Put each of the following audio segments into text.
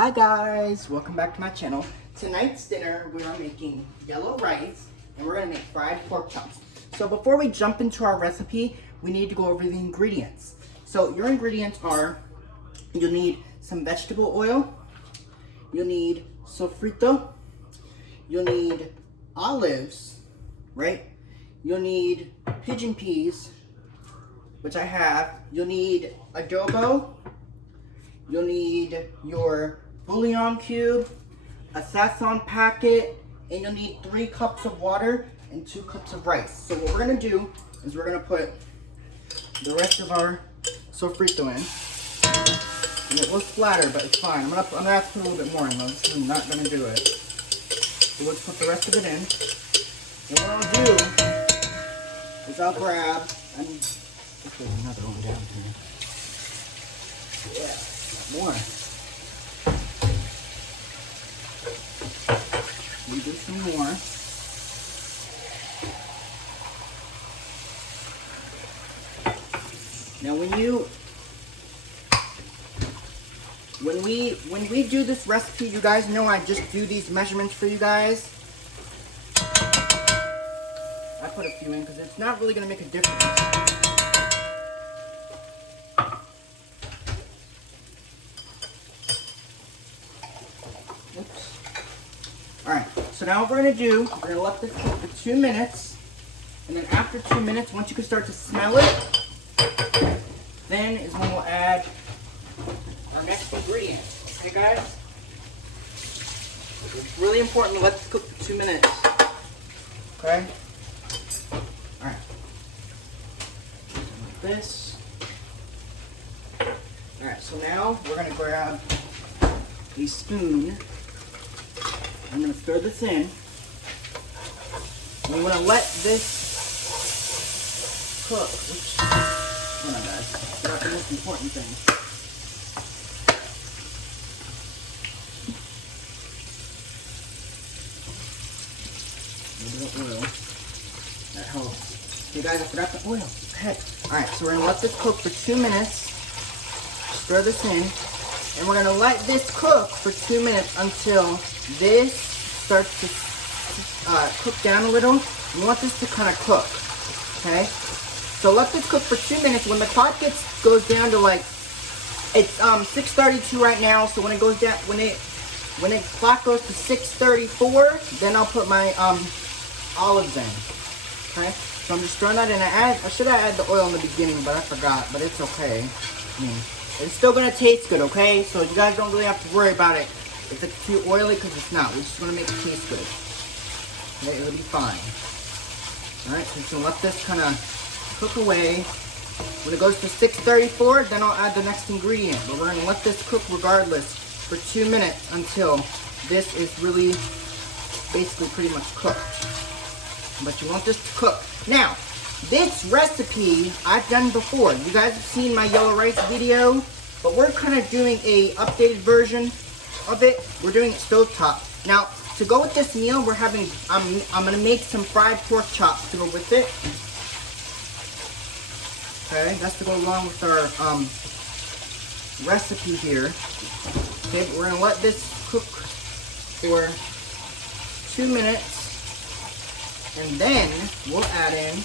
Hi guys, welcome back to my channel. Tonight's dinner we are making yellow rice and we're gonna make fried pork chops. So before we jump into our recipe, we need to go over the ingredients. So your ingredients are, you'll need some vegetable oil, you'll need sofrito, you'll need olives, right? You'll need pigeon peas, which I have. You'll need adobo. You'll need your bouillon cube, a sazon packet, and you'll need 3 cups of water and 2 cups of rice. So what we're gonna do is we're gonna put the rest of our sofrito in. And it will splatter, but it's fine. I'm gonna have to put a little bit more in though. This is not gonna do it. So let's put the rest of it in. And what I'll do is I'll grab, there's another one down here. Yeah. More. We do some more. Now when we do this recipe, you guys know I just do these measurements for you guys. I put a few in because it's not really going to make a difference. Alright, so now what we're going to do, we're going to let this cook for 2 minutes, and then after 2 minutes, once you can start to smell it, then is when we'll add our next ingredient. Okay guys? It's really important to let this cook for 2 minutes. Okay? Alright. Like this. Alright, so now we're going to grab a spoon. I'm going to stir this in. And we want to let this cook. Oops. Hold on, guys. That's the most important thing. A little bit of oil. That helps. Okay, guys, I forgot the oil. Heck. Alright, so we're going to let this cook for 2 minutes. Stir this in. And we're going to let this cook for 2 minutes until this starts to cook down a little. We want this to kind of cook, okay? So let this cook for 2 minutes. When the clock goes down to like, it's 6:32 right now. So when it goes down, when the clock goes to 6:34, then I'll put my olives in, okay? So I'm just throwing that in. I should have added the oil in the beginning, but I forgot. But it's okay. I mean, it's still gonna taste good, okay? So you guys don't really have to worry about it if it's too oily, because it's not. We're just gonna make it taste good. Okay, it'll be fine. Alright, so just gonna let this kind of cook away. When it goes to 6:34, then I'll add the next ingredient. But we're gonna let this cook regardless for 2 minutes until this is really basically pretty much cooked. But you want this to cook. Now, this recipe I've done before. You guys have seen my yellow rice video, but we're kind of doing a updated version of it. We're doing it stovetop. Now, to go with this meal, we're having, I'm gonna make some fried pork chops to go with it. Okay, that's to go along with our recipe here. Okay, but we're gonna let this cook for 2 minutes, and then we'll add in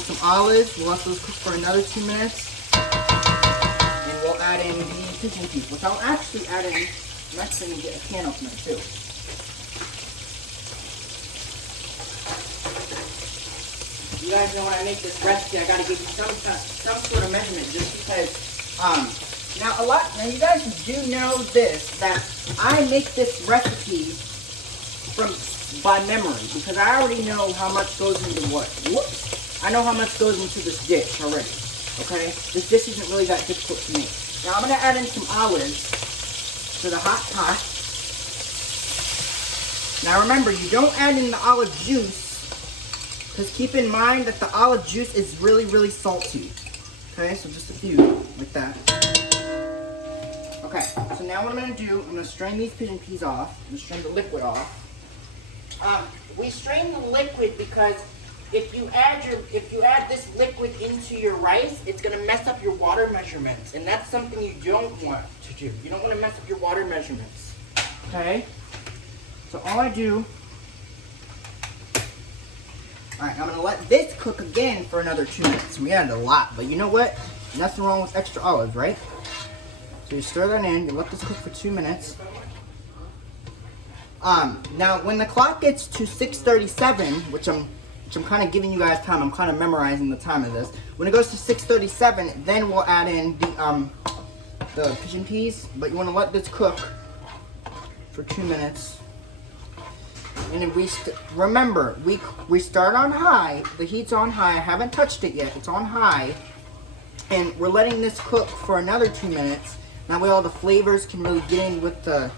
some olives. We'll let those cook for another 2 minutes. And we'll add in the pigeon peas, which I'll actually add in next thing and get a can opener too. You guys know when I make this recipe, I gotta give you some sort of measurement, just because now you guys do know this, that I make this recipe by memory, because I already know how much goes into what. Whoops. I know how much goes into this dish already. Okay? This dish isn't really that difficult to make. Now I'm going to add in some olives to the hot pot. Now remember, you don't add in the olive juice, because keep in mind that the olive juice is really, really salty. Okay? So just a few, like that. Okay, so now what I'm going to do, I'm going to strain these pigeon peas off. I'm going to strain the liquid off. We strain the liquid because if you add this liquid into your rice, it's going to mess up your water measurements, and that's something you don't want to teach you. You don't want to mess up your water measurements. Okay? So all I do, alright, I'm going to let this cook again for another 2 minutes. We added a lot, but you know what? Nothing wrong with extra olives, right? So you stir that in, you let this cook for 2 minutes. Now when the clock gets to 6:37, which I'm kind of giving you guys time, I'm kind of memorizing the time of this. When it goes to 6:37, then we'll add in the pigeon peas, but you want to let this cook for 2 minutes. And then remember, we start on high, the heat's on high, I haven't touched it yet, it's on high. And we're letting this cook for another 2 minutes. That way all the flavors can really get in with the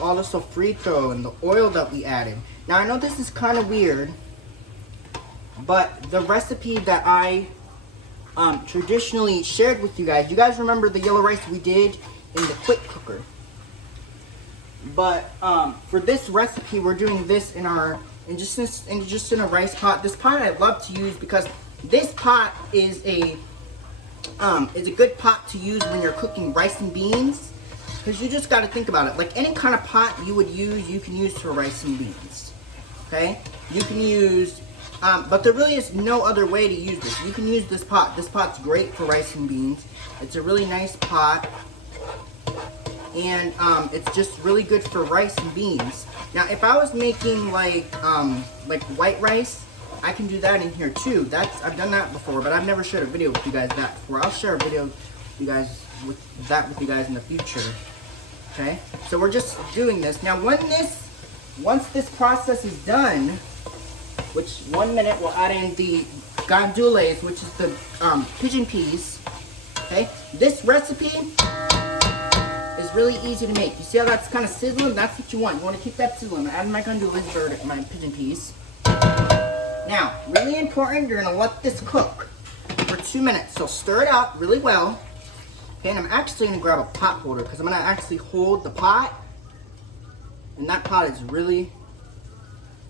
all the sofrito and the oil that we added. Now I know this is kind of weird, but the recipe that I traditionally shared with you guys remember the yellow rice we did in the quick cooker. But for this recipe, we're doing this in just in a rice pot. This pot I love to use because this pot is a good pot to use when you're cooking rice and beans. Because you just got to think about it. Like any kind of pot you would use, you can use for rice and beans. Okay? You can use, but there really is no other way to use this. You can use this pot. This pot's great for rice and beans. It's a really nice pot. And it's just really good for rice and beans. Now, if I was making like white rice, I can do that in here too. I've done that before, but I've never shared a video with you guys that before. I'll share a video with you guys with you guys in the future. Okay, so we're just doing this now. Once this process is done, which 1 minute, we'll add in the gandules, which is the pigeon peas. Okay, this recipe is really easy to make. You see how that's kind of sizzling? That's what you want. You want to keep that sizzling. I'm adding my gandules, my pigeon peas. Now, really important, you're going to let this cook for 2 minutes. So stir it up really well. Okay, and I'm actually going to grab a pot holder because I'm going to actually hold the pot. And that pot is really,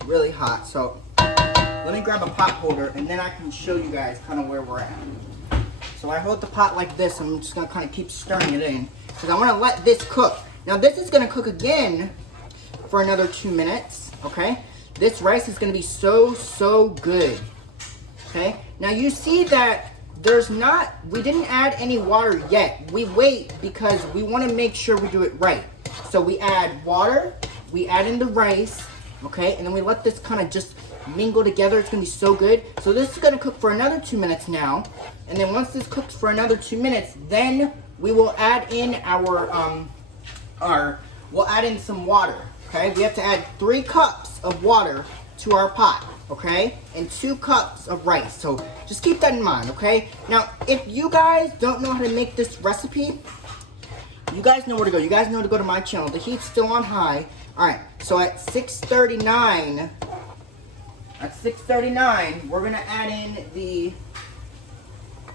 really hot. So let me grab a pot holder and then I can show you guys kind of where we're at. So I hold the pot like this. I'm just going to kind of keep stirring it in because I want to let this cook. Now this is going to cook again for another 2 minutes. Okay, this rice is going to be so good. Okay, now you see that we didn't add any water yet. We wait because we want to make sure we do it right. So we add water, we add in the rice, okay, and then we let this kind of just mingle together. It's going to be so good. So this is going to cook for another 2 minutes now. And then once this cooks for another 2 minutes, then we will add in we'll add in some water, okay? We have to add 3 cups of water to our pot, okay? And 2 cups of rice. So just keep that in mind, okay? Now, if you guys don't know how to make this recipe, you guys know where to go. You guys know to go to my channel. The heat's still on high. All right, so at 6:39, we're gonna add in the,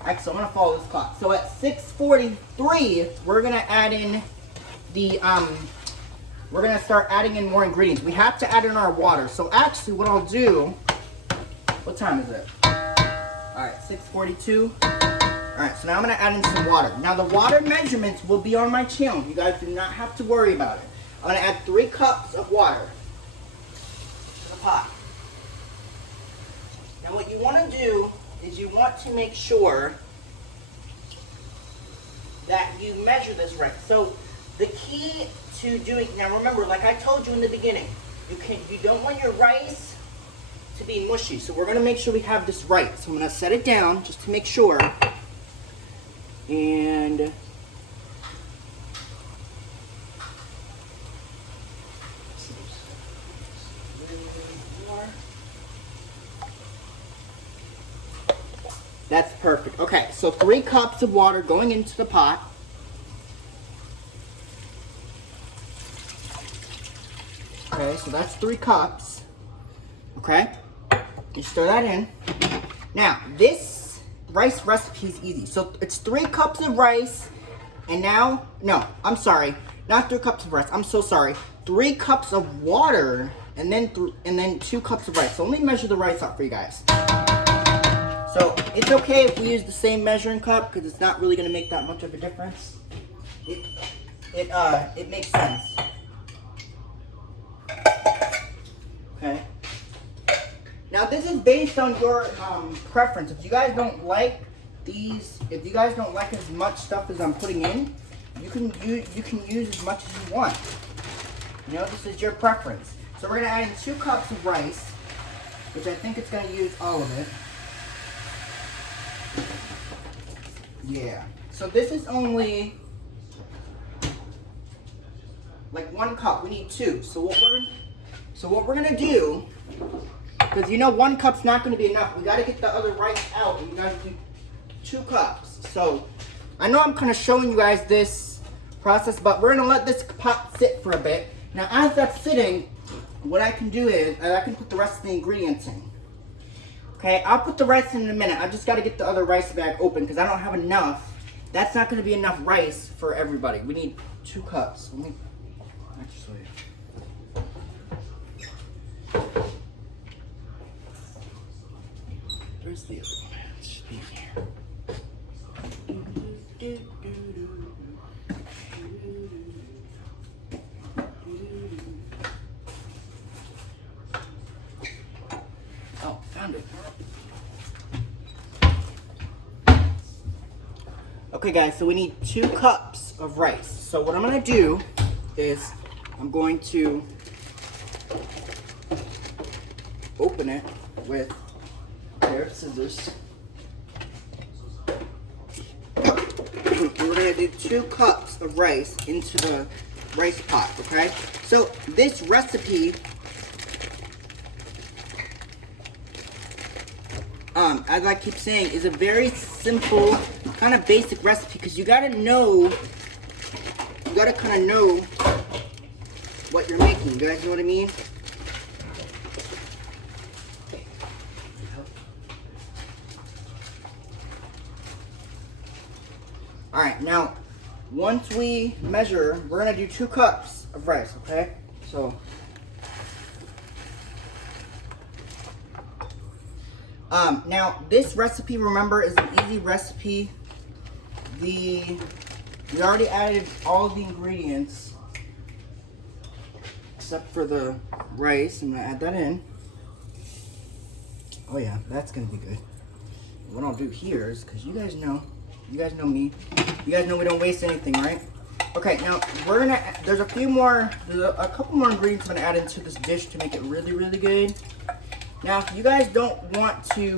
actually, I'm gonna follow this clock. So at 6:43, we're gonna add in the, we're gonna start adding in more ingredients. We have to add in our water. So actually what I'll do, what time is it? All right, 6:42. All right, so now I'm gonna add in some water. Now the water measurements will be on my channel. You guys do not have to worry about it. I'm gonna add 3 cups of water to the pot. Now what you wanna do is you want to make sure that you measure this right. So the key to doing, now remember, like I told you in the beginning, you don't want your rice to be mushy. So we're gonna make sure we have this right. So I'm gonna set it down just to make sure. And that's perfect. Okay, so 3 cups of water going into the pot. Okay, so that's 3 cups. Okay, you stir that in. Now, this rice recipe is easy. So it's 3 cups of rice, and now, no, I'm sorry, not 3 cups of rice. I'm so sorry. 3 cups of water, and then 2 cups of rice. So let me measure the rice out for you guys. So it's okay if we use the same measuring cup because it's not really going to make that much of a difference. it makes sense. Okay. Now this is based on your preference. If you guys don't like these, if you guys don't like as much stuff as I'm putting in, you can use as much as you want. You know, this is your preference. So we're gonna add in 2 cups of rice, which I think it's gonna use all of it. Yeah. So this is only like 1 cup. We need 2. So what we're gonna do, because you know 1 cup's not gonna be enough. We gotta get the other rice out, and you gotta do 2 cups. So I know I'm kind of showing you guys this process, but we're gonna let this pot sit for a bit. Now as that's sitting, what I can do is I can put the rest of the ingredients in. Okay, I'll put the rice in a minute. I just got to get the other rice bag open because I don't have enough. That's not going to be enough rice for everybody. We need 2 cups. Let me actually. Where's the other one? It should be here. Oh, found it. Okay guys, so we need 2 cups of rice. So what I'm gonna do is I'm going to open it with a pair of scissors. We're gonna do 2 cups of rice into the rice pot, okay? So this recipe, as I keep saying, is a very simple, kind of basic recipe because you gotta kind of know what you're making. You guys know what I mean? All right, now once we measure, we're gonna do 2 cups of rice, okay? So. Now this recipe, remember, is an easy recipe. We already added all of the ingredients except for the rice. I'm gonna add that in. Oh yeah, that's gonna be good. What I'll do here is, because you guys know me, you guys know we don't waste anything, right? Okay, now there's a couple more ingredients I'm gonna add into this dish to make it really, really good. Now, if you guys don't want to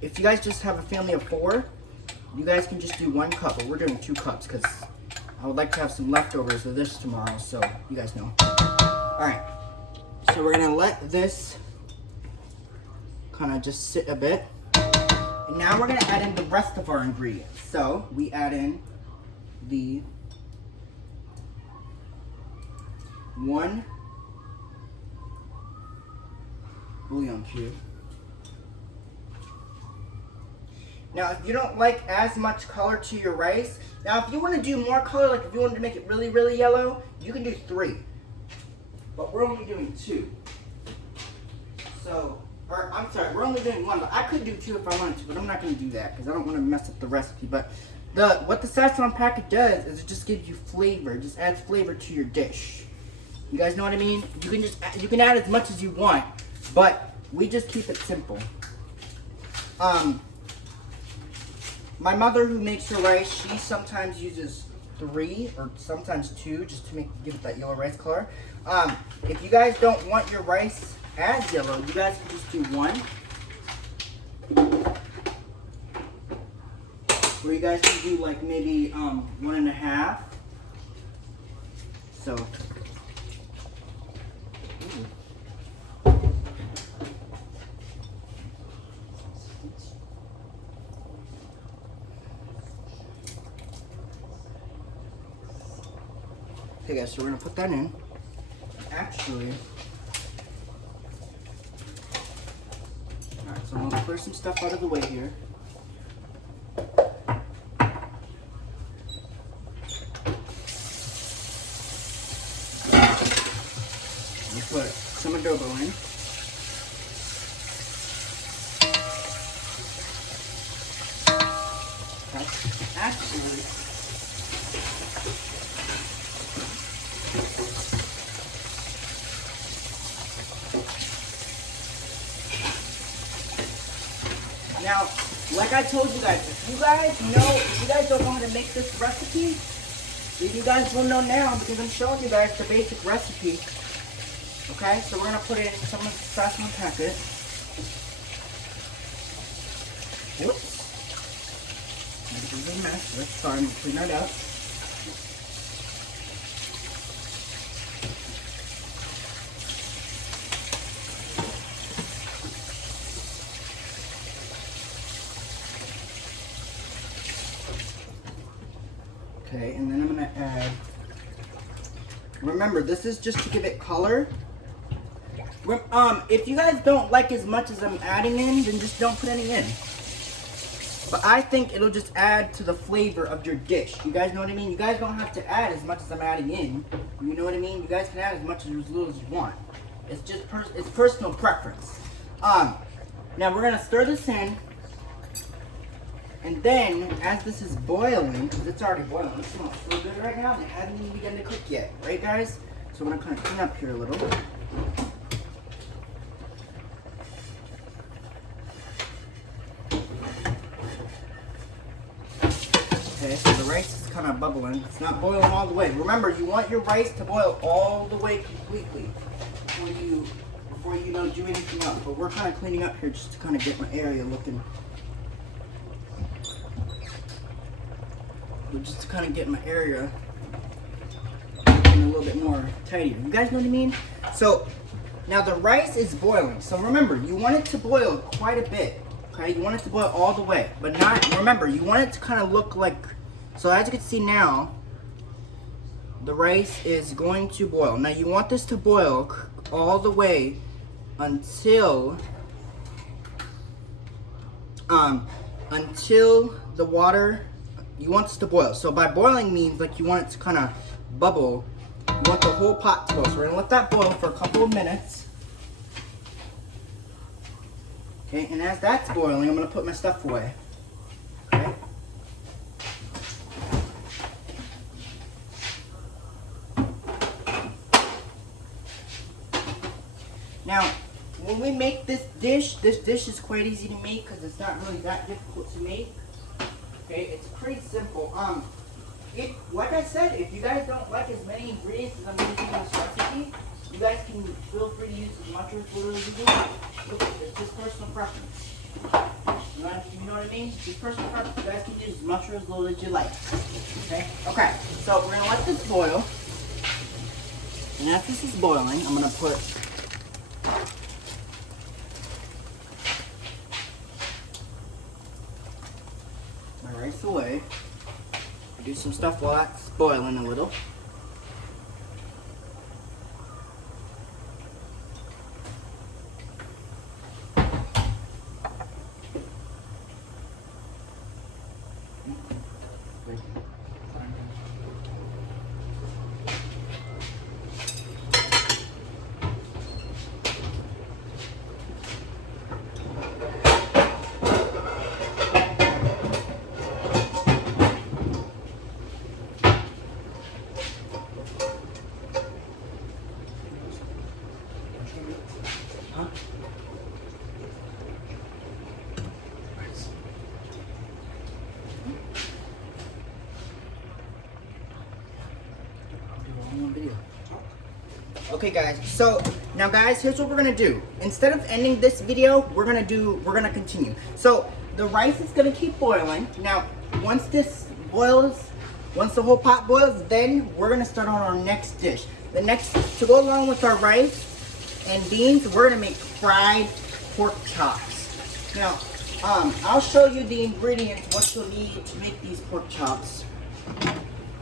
if you guys just have a family of 4, you guys can just do 1 cup, but we're doing 2 cups because I would like to have some leftovers of this tomorrow, so you guys know. All right, so we're gonna let this kind of just sit a bit. And now we're gonna add in the rest of our ingredients. So we add in the 1 bouillon cube. Now, if you don't like as much color to your rice, now if you want to do more color, like if you wanted to make it really, really yellow, you can do 3. But we're only doing 2. So, or I'm sorry, we're only doing 1, but I could do 2 if I wanted to, but I'm not going to do that because I don't want to mess up the recipe. But what the Sasson packet does is it just gives you flavor. It just adds flavor to your dish. You guys know what I mean? You can add as much as you want, but we just keep it simple. My mother, who makes her rice, she sometimes uses 3 or sometimes 2 just to give it that yellow rice color. If you guys don't want your rice as yellow, you guys can just do 1. Or you guys can do like maybe 1.5. So. Okay guys, so we're gonna put that in. Actually, alright, so I'm gonna clear some stuff out of the way here. Let's put some adobo in. Okay. Actually, Now, like I told you guys, if you guys don't know how to make this recipe, then you guys will know now because I'm showing you guys the basic recipe. Okay, so we're gonna put in some of the sauce in the packet. Whoops. This is a mess. Let's start and clean that up. Okay, and then I'm gonna add, remember this is just to give it color. If you guys don't like as much as I'm adding in, then just don't put any in. But I think it'll just add to the flavor of your dish. You guys know what I mean? You guys don't have to add as much as I'm adding in. You know what I mean? You guys can add as much or as little as you want. It's just it's personal preference. Now we're gonna stir this in. And then, as this is boiling, because it's already boiling, it smells so good right now, and it hasn't even begun to cook yet, right guys? So I'm gonna kind of clean up here a little. Okay, so the rice is kind of bubbling. It's not boiling all the way. Remember, you want your rice to boil all the way completely before you do anything else. But we're kind of cleaning up here just to kind of get my area looking. Just to kind of get my area looking a little bit more tidier. You guys know what I mean? So now the rice is boiling. So remember, you want it to boil quite a bit. Okay, you want it to boil all the way, but not. Remember, you want it to kind of look like. So as you can see now, the rice is going to boil. Now you want this to boil all the way until the water. You want this to boil. So by boiling means like you want it to kind of bubble. You want the whole pot to boil. So we're gonna let that boil for a couple of minutes. Okay, and as that's boiling, I'm gonna put my stuff away. Okay. Now, when we make this dish is quite easy to make because it's not really that difficult to make. Okay, it's pretty simple. Like I said, if you guys don't like as many ingredients as I'm using in this recipe, you guys can feel free to use as much or as little as you want. It's just personal preference. You know what I mean? It's just personal preference. You guys can use as much or as little as you like. Okay? Okay, so we're going to let this boil. And as this is boiling, I'm going to put my rice away. Do some stuff while that's boiling a little. Okay guys, so now guys, here's what we're gonna do. Instead of ending this video, we're gonna continue. So the rice is gonna keep boiling. Now, once this boils, once the whole pot boils, then we're gonna start on our next dish. To go along with our rice and beans, we're gonna make fried pork chops. Now, I'll show you the ingredients, what you'll need to make these pork chops.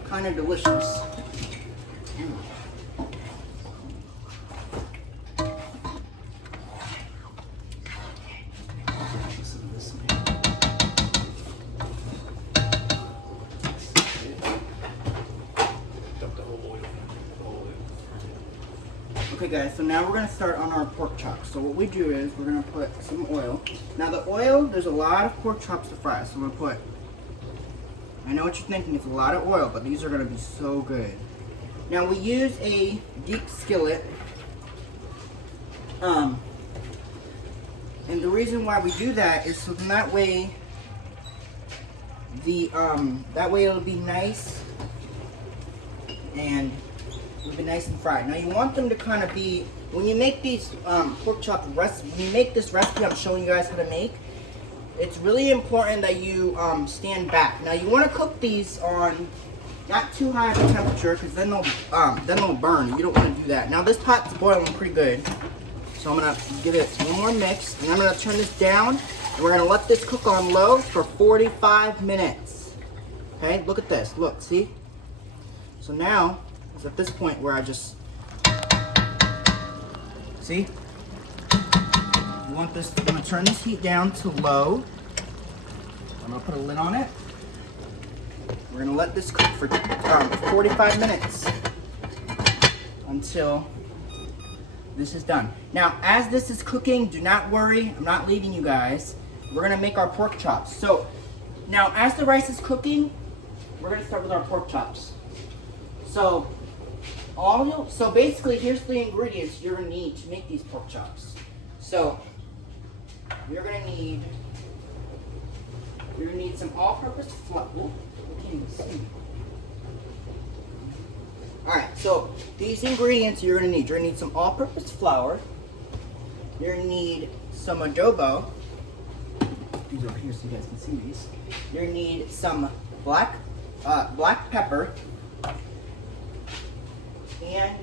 Kind of delicious. Okay guys, so now we're going to start on our pork chops. So what we do is we're going to put some oil. Now the oil, there's a lot of pork chops to fry. So I'm going to put, I know what you're thinking, it's a lot of oil, but these are going to be so good. Now we use a deep skillet. And the reason why we do that is so that way it'll be nice and it'll be nice and fried. Now you want them to kind of be, when you make these pork chop recipes, when you make this recipe I'm showing you guys how to make, it's really important that you stand back. Now you want to cook these on not too high of a temperature because then they'll burn. You don't want to do that. Now this pot's boiling pretty good. So I'm gonna give it one more mix, and I'm gonna turn this down, and we're gonna let this cook on low for 45 minutes. Okay, look at this, look, see? So now, it's at this point where I just, see? You want this, I'm gonna turn this heat down to low. I'm gonna put a lid on it. We're gonna let this cook for 45 minutes until this is done. Now, as this is cooking, do not worry, I'm not leaving you guys. We're gonna make our pork chops. So, now as the rice is cooking, we're gonna start with our pork chops. So, basically, here's the ingredients you're gonna need to make these pork chops. So, you're gonna need some all-purpose flour. Alright, so these ingredients you're going to need. You're going to need some all-purpose flour. You're going to need some adobo. These over here so you guys can see these. You're going to need some black pepper. And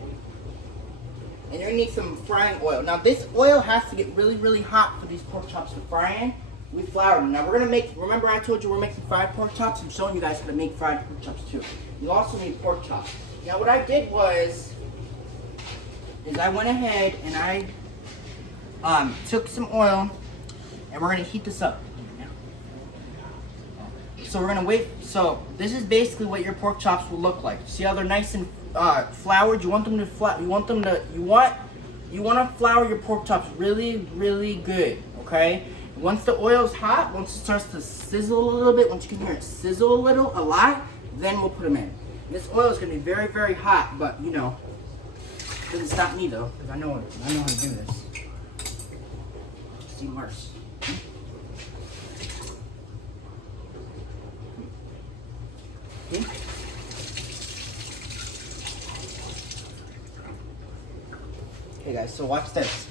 you're going to need some frying oil. Now this oil has to get really, really hot for these pork chops to fry in. We floured them. Now we're going to make, remember I told you we're making fried pork chops? I'm showing you guys how to make fried pork chops too. You also need pork chops. Now what I did was, I went ahead and I took some oil and we're going to heat this up. So we're going to wait, so this is basically what your pork chops will look like. See how they're nice and floured? You want them to you want to flour your pork chops really, really good, okay? Once the oil's hot, once it starts to sizzle a little bit, once you can hear it sizzle a lot, then we'll put them in. This oil is going to be very, very hot, but you know, it doesn't stop me though, because I know how to do this. See worse. Okay. Okay guys, so watch this.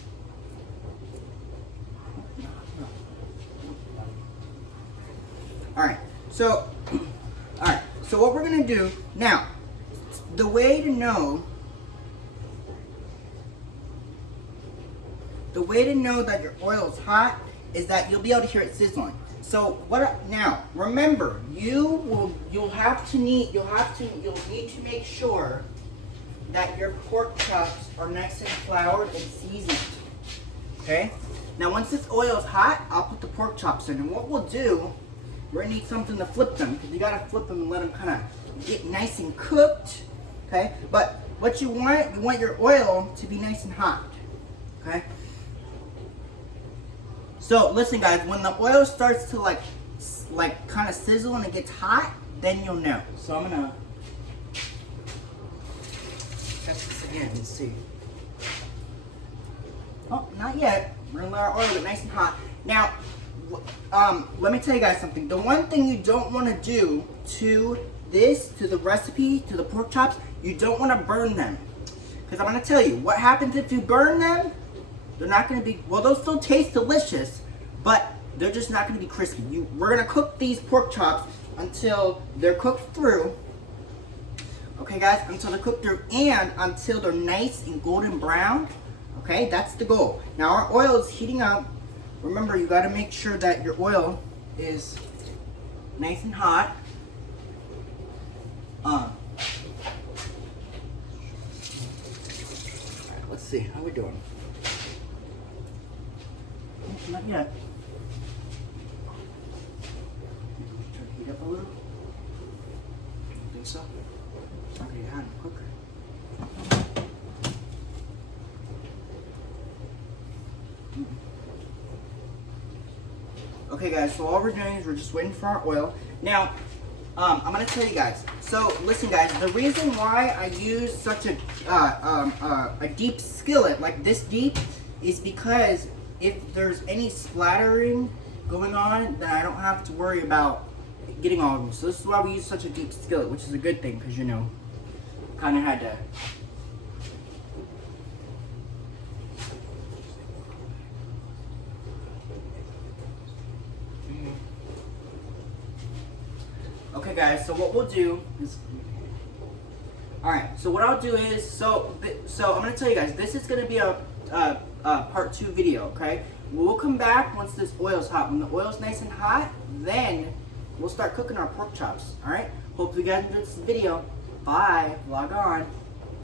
Alright, so what we're going to do, now, the way to know that your oil is hot is that you'll be able to hear it sizzling. So now, remember, you'll need to make sure that your pork chops are nice and floured and seasoned. Okay? Now once this oil is hot, I'll put the pork chops in, and what we'll do, we're gonna need something to flip them, because you gotta flip them and let them kind of get nice and cooked. Okay? But what you want your oil to be nice and hot. Okay? So listen guys, when the oil starts to like kind of sizzle and it gets hot, then you'll know. So I'm gonna check this again and see. Oh, not yet. We're gonna let our oil get nice and hot. Now, let me tell you guys something. The one thing you don't want to do to the recipe, to the pork chops, you don't want to burn them. Because I'm going to tell you, what happens if you burn them? They're not going to be, well, they'll still taste delicious, but they're just not going to be crispy. We're going to cook these pork chops until they're cooked through. Okay, guys, until they're cooked through and until they're nice and golden brown. Okay, that's the goal. Now, our oil is heating up. Remember, you got to make sure that your oil is nice and hot. Let's see, how we doing? Not yet. Try to heat up a little. I think so. It's not going to get hot quicker. Okay guys, so all we're doing is we're just waiting for our oil. Now, I'm going to tell you guys. So listen guys, the reason why I use such a deep skillet, like this deep, is because if there's any splattering going on, then I don't have to worry about getting all of them. So this is why we use such a deep skillet, which is a good thing, because you know, kind of had to. Okay guys, so what we'll do is, alright, so what I'll do is, so I'm going to tell you guys, this is going to be a part 2 video, okay? We'll come back once this oil's hot. When the oil's nice and hot, then we'll start cooking our pork chops, alright? Hope you guys enjoyed this video. Bye. Log on.